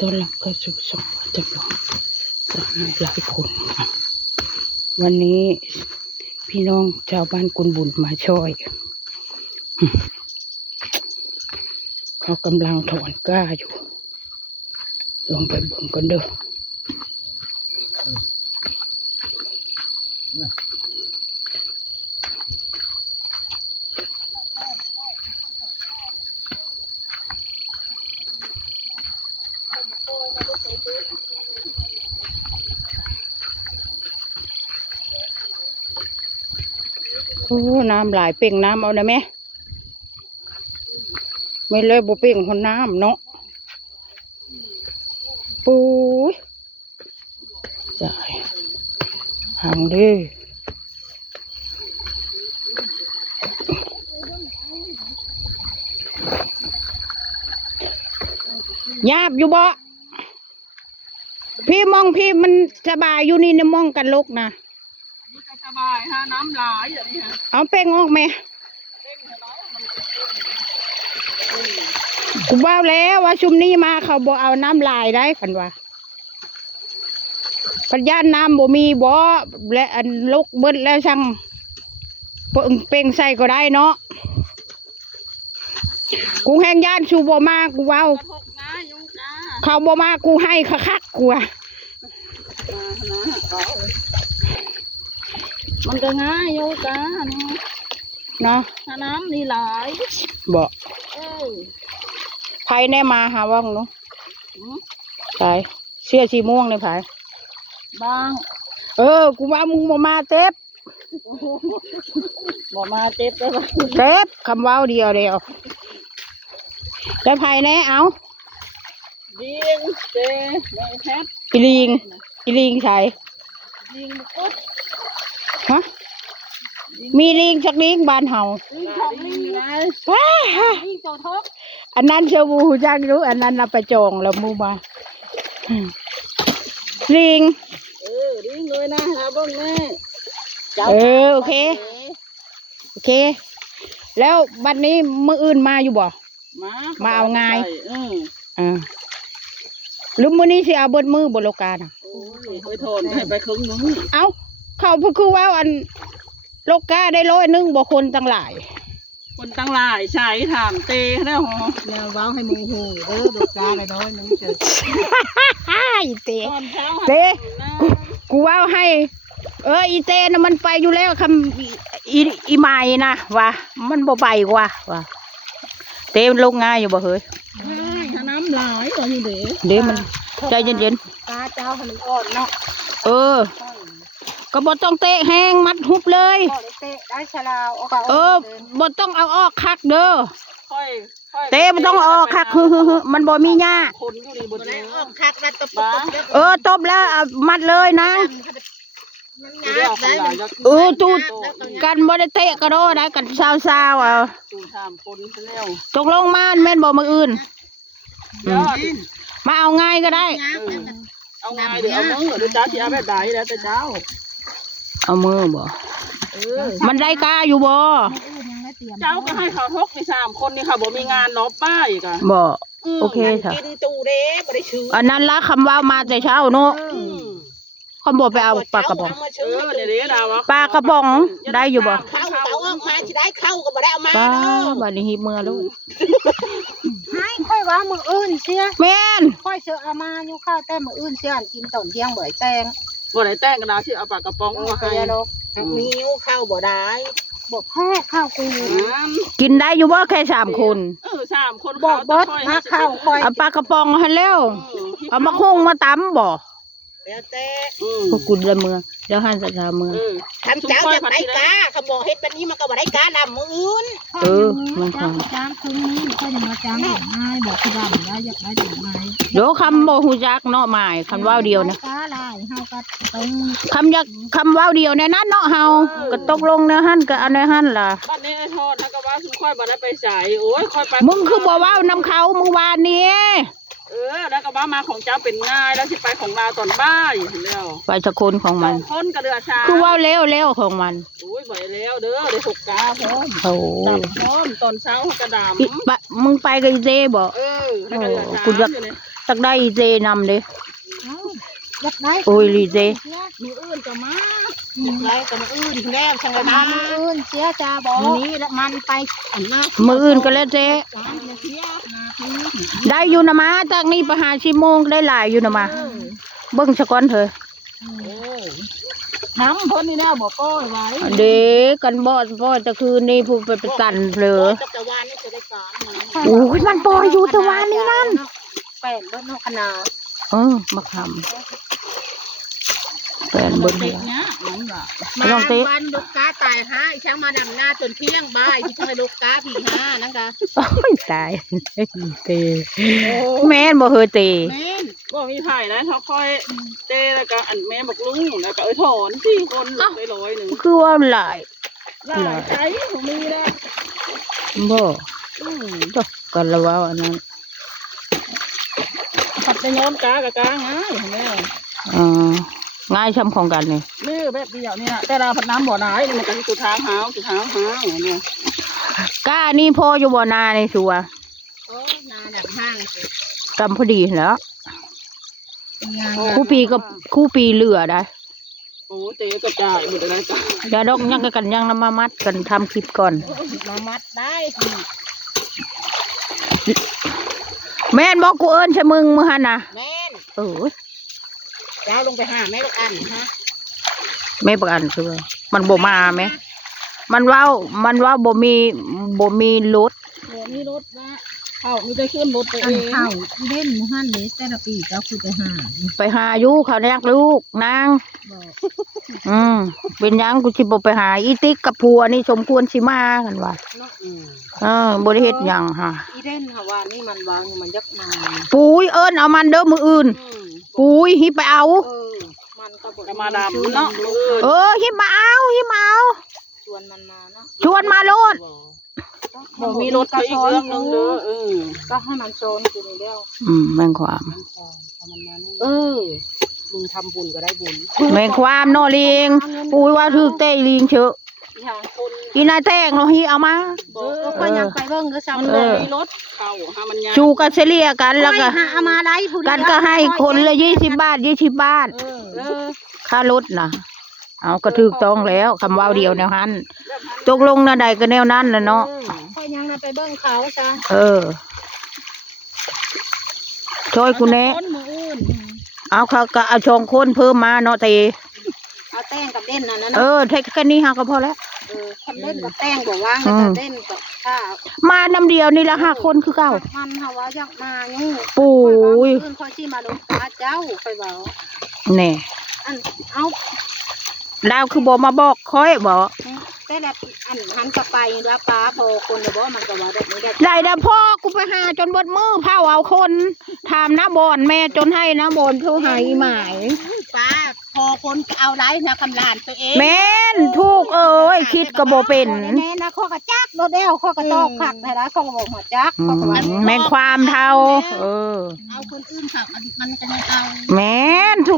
ต้อนรับเข้าสู่ช่องจำลองสาวน้อยหลายคนวันนี้พี่น้องชาวบ้านกุนบุญมาช่วยเขากำลังถอนกล้าอยู่ลงไปเบิ่งกันเด้อโอ้น้ำหลายเป่งน้ำเอาได้ไหมไม่เลยบ่เป่งคนน้ำเนาะปูยจ่ายหางดิหยาบอยู่บ่พี่มองพี่มันสบายอยู่นี่เนี่ยมองกันลกนะนี่ก็สบายฮะน้ำหลายอย่างนี้ฮะเอาเป่งออกไหมกูว่าแล้วว่าชุมนี้มาเขาบ่เอาน้ำลายได้คันว่าปัญญาน้ำบ่มีบ่และอันลกเบิดแล้วช่างเป่งใส่ก็ได้เนาะกูแห้งย่านชูบ่มากูว่าเขาบ่มากูให้คักๆกูอะมันก็ง่ายโยกาเนาะถ้าน้ำนี่หลายบ่ไผแน่มาหาว่างเนาะไผเสื้อสีม่วงเลยไผบางกูว่ามึงบ่มาเจ็บบ่มาเจ็บได้ปะเจ็บคำเว้าเดียวแล้วไผแน่เอาลิงเจแม่แคทอีลิงใช่ลิงกุดฮะมีลิงสักลิงบ้านเฮาลิงอะไรลิงโจทกอันนั้นเชวูจังรู้อันนั้นน่ะไปจองแล้วมูมาลิงลิงเลยนะฮะบ้างแม่โอเคแล้วบัดนี้มื้ออื่นมาอยู่บ่มาเอาไงหรือมื้อนี้สิเอาเบิดมื้อบ่โลกาน่ะไปถอนให้ไปครึ่งนึงเอ้าเขาคือว่าอันโลกาได้100บ่คนตั้งหลายคนตั้งหลายใช้ถามเตะแล้วฮะแล้วว้าวให้มึงหูโลกาได้100เจออีเตกูว้าวให้อีเตน่ะมันไปอยู่แล้วคำอีไม้นะว่ามันบ่ไปกว่าเตมันลงง่ายอยู่บ่เฮ้ยง่ายถ้าน้ำหลายก็อยู่เด้มันใจเย็นๆตาเจ้าให้มันอ่อนเนาะก็บ่ต้องเตะแห้งมัดหุบเลยเตะได้ชะลาวบ่ต้องเอาออกคักเด้อเตะบ่ต้องออกคักมันบ่มีหญ้าคนอยู่นี่บ่ได้ออกคักแล้วตบแล้วมัดเลยนะตูดกันบ่ได้เตะก็ได้กันซาวตกลงมาแม่นบ่มื้ออื่นมาเอาง่ายก็ได้เอาง่ายเดี๋ยวเอามือเดี๋ยวจ้าสิเอาแบบใดแล้วแต่เจ้าเอามือบ่มันได้กล้าอยู่บ่เจ้าก็ให้เขาทกไป3คนนี่ค่ะบ่มีงานรอบป้ายกะบ่โอเคค่ะกินตูเด้บ่ได้ชื่ออันนั้นละคำว่ามาแต่เช้าเนาะคำบอกไปเอาปลากระป๋องปลากระป๋องได้อยู่บ่เข้าออกมาสิได้เข้าก็บ่ได้เอามาป้าบัดนี้หิบมือลูกให้ค่อยว่ามื้ออื่นเสียแม่นค่อยเสือเอามาอยู่ข้าวแต่มื้ออื่นเสียกินตอนเที่ยงบ่ได้แต่งก็ได้สิเอาปลากระป๋องมาให้มีนิ้วข้าวบ่ได้บ่แพ้ข้าวกูกินได้อยู่บ่แค่3 คน3 คนบ่บดมาข้าวค่อยเอาปลากระป๋องให้แล้วเอามาคุ้งมาตำบ่แล้วแต่พวกคุณละเมือเดี๋ยวหันจะเมือทำเจ้าจะไปกาเขาบอกเฮ็ดแบบนี้มันก็บ่ได้กาดำมื้ออื่นมันของจ้างคืนนี้ค่อยมาจ้างง่ายบอกคือดำได้อยากได้จังไงเดี๋ยวคำบ่ฮู้จักเนาะหมายคำว่าเดียวนะคำว่าเดียวในนั้นเนาะเฮาก็ตกลงในหั่นก็เอาในหั่นล่ะบัดนี้ไอ้ทอดถ้าก็ว่าสุค่อยบ่ได้ไปใส่โอ้ยค่อยไปมึงคือบ่ว้าวนำเขาเมื่อวานนี้แล้วก็ว่ามาของเจ้าเป็นง่ายแล้วสิไปของเราตอนบ่ายแล้วไปสักคนของมันคนกระเดือชาคือว่าเร็วของมันโอ้ยบ่แล้วเด้อได้6 กาพร้อมดำพร้อมตอนเช้ากระดำมึงไปกับอีเจบ่แล้วกระเดือชากูจะ ตักได้อีเจนำเด้ ยัดได้ โอ้ยลีเจ มืออื่นก็มา ไรกับมืออื่นแล้วช่างเลยนะมืออื่นเสียจ้าบอกนี้แล้วมันไปอันหน้า มืออื่นก็แล้วเจ จ้าเสียนาที ได้อยู่นะมาจากนี้ไปหาชิโมงได้หลายอยู่นะมาเบิ่งสะก้อนเถอะ น้ำพ้นนี่แน่บอกก้อยไว้ เด็กกันบ่ตะคืนนี่ผู้ไปกันเผลอ จักรวาลนี่จะได้การ โอ้ยมันปล่อยอยู่ตะวันนี่นั่น แปดเบิ้ลนกขนา มาทำแปลนเบิ่ง เด็ ให้ กเนี้ยมันแบบ มาวันลูกกาตายฮะอีช่างมาดำหน้าจนเที่ยงบ่ายที่ช่างลูกกาผีห้านะคะ โอ้ยตายเตแม่นบ่เฮอเต แม่น ก็มีไผ่นะเขาค่อยเต้แล้วก็อันแม่บอกลุงแล้วก็ถอน4 คนลงไป100 คือว่าหลาย หลายใจผมมีแล้ว บ่ตกกันละว่าอันนั้น ผัดไปย้อมกากะกาง่ายแม่ ง่ายช้ำของกันนี่ นี่แบบเดียวเนี่ยแต่เราผัดน้ำบ่อน้ายนี่มันก็สุดทางหาวเนี่ย ก้านี่พออยู่บ่นาในสัว โอ้นาดับห้าง กำพอดีแล้ว งาน คู่ปีเหลือได้ โอ้เตะกระจายหมดเลยจ้ะ อย่าดอกยังกันยังนำมามัดกันทำคลิปก่อน มามัดได้ แม่นบอกกูเอิ้นใช่มึงมือหันนะ แม่น เ เจ้าลงไปหาแม่ลูกอันฮะ แม่ประกันคือว่ามันบ่มาไหมมันว่าบ่มีรถ บ่มีรถนะเขามีแต่ขึ้นรถตัว อั เอน ง เข้าเล่นหมู่ฮั่นเลยแต่ละปีเจ้าคือไปหา อยู่เขาเรียกลูกนาง บอก เป็นหยังกูสิบ่ไปหาอีติ๊กกับผัวนี่สมควรสิมากันว่า เนาะ บ่ได้เฮ็ดหยังฮะ อีเล่นค่ะว่านี่มันวางมันยักมา ปุ้ยเอิ้นเอามันเด้อมื้ออื่นปุ้ยฮิไปเอา มันก็บอก จะมาดำเนาะมืออื่น ฮิมาเอา ชวนมันมาเนาะ ชวนมาโลด บ่มีรถก็อีกเรื่องนึงเด้อก็ให้มันโซนอยู่ในเดียว แม่งความ มึงทำบุญก็ได้บุญ แม่งความนอลิงปุ้ยว่าถึกเต้ลิงเชอะ อย่างคน อีนายแตงเนาะฮิเอามา ก็ยังไปเบิ่งก็ซ้ำ มัน เล บ่ ย มีรถเข้าหามันยาก จูกันเฉลี่ยกันแล้วก็ เอามาได้ผู้ กันก็ให้คนละ20 บาทค่ารถนะเอาก็ถูกต้องแล้วคำว่าเดียวแนวนั้นตกลงนะใดก็แนวนั้นน่ะเนาะ ก็ยังไปเบิ่งเขาซะ ช่วยกูแน่ คนมืออื่น เอาเขาก็เอาชองคนเพิ่มมาเนาะเต เอาแต้งกับเด่นน่ะนะ เทคแค่นี้ฮะก็พอแล้ว คนเล่นกับแต้งบอกว่างกับเด่นกับข้าว มาน้ำเดียวนี่ละ5 คนคือเก่า มันเฮาว่าอยากมาอยู่ ปุ้ย เพิ่นค่อยสิมาลงตาเจ้าค่อยเว้า แน่ อันเอา ดาวคือบ่มาบอกค่อยบ่ แต่ละอันหันกลับไปรับปลาพอคนบ่มันก็ว่าแบบนี้ได้ ได้แล้วพ่อกูไปหาจนเบดมือเผาเอาคนถามนะบอนแม่จนให้นะบอนเท่าหายหมาย ปลาพอคนก็เอาไรนะคำลานตัวเอง แม่นถูกเอ้ยคิดก็บ่เป็น แม่นะข้อกระจักโดดเดวข้อกระตอกขักแต่ละข้อก็บอกหัวจักข้อก็ว่า แม่นความเท่า เอาคนอื่นขับมันก็ยังเอา แม่นถูก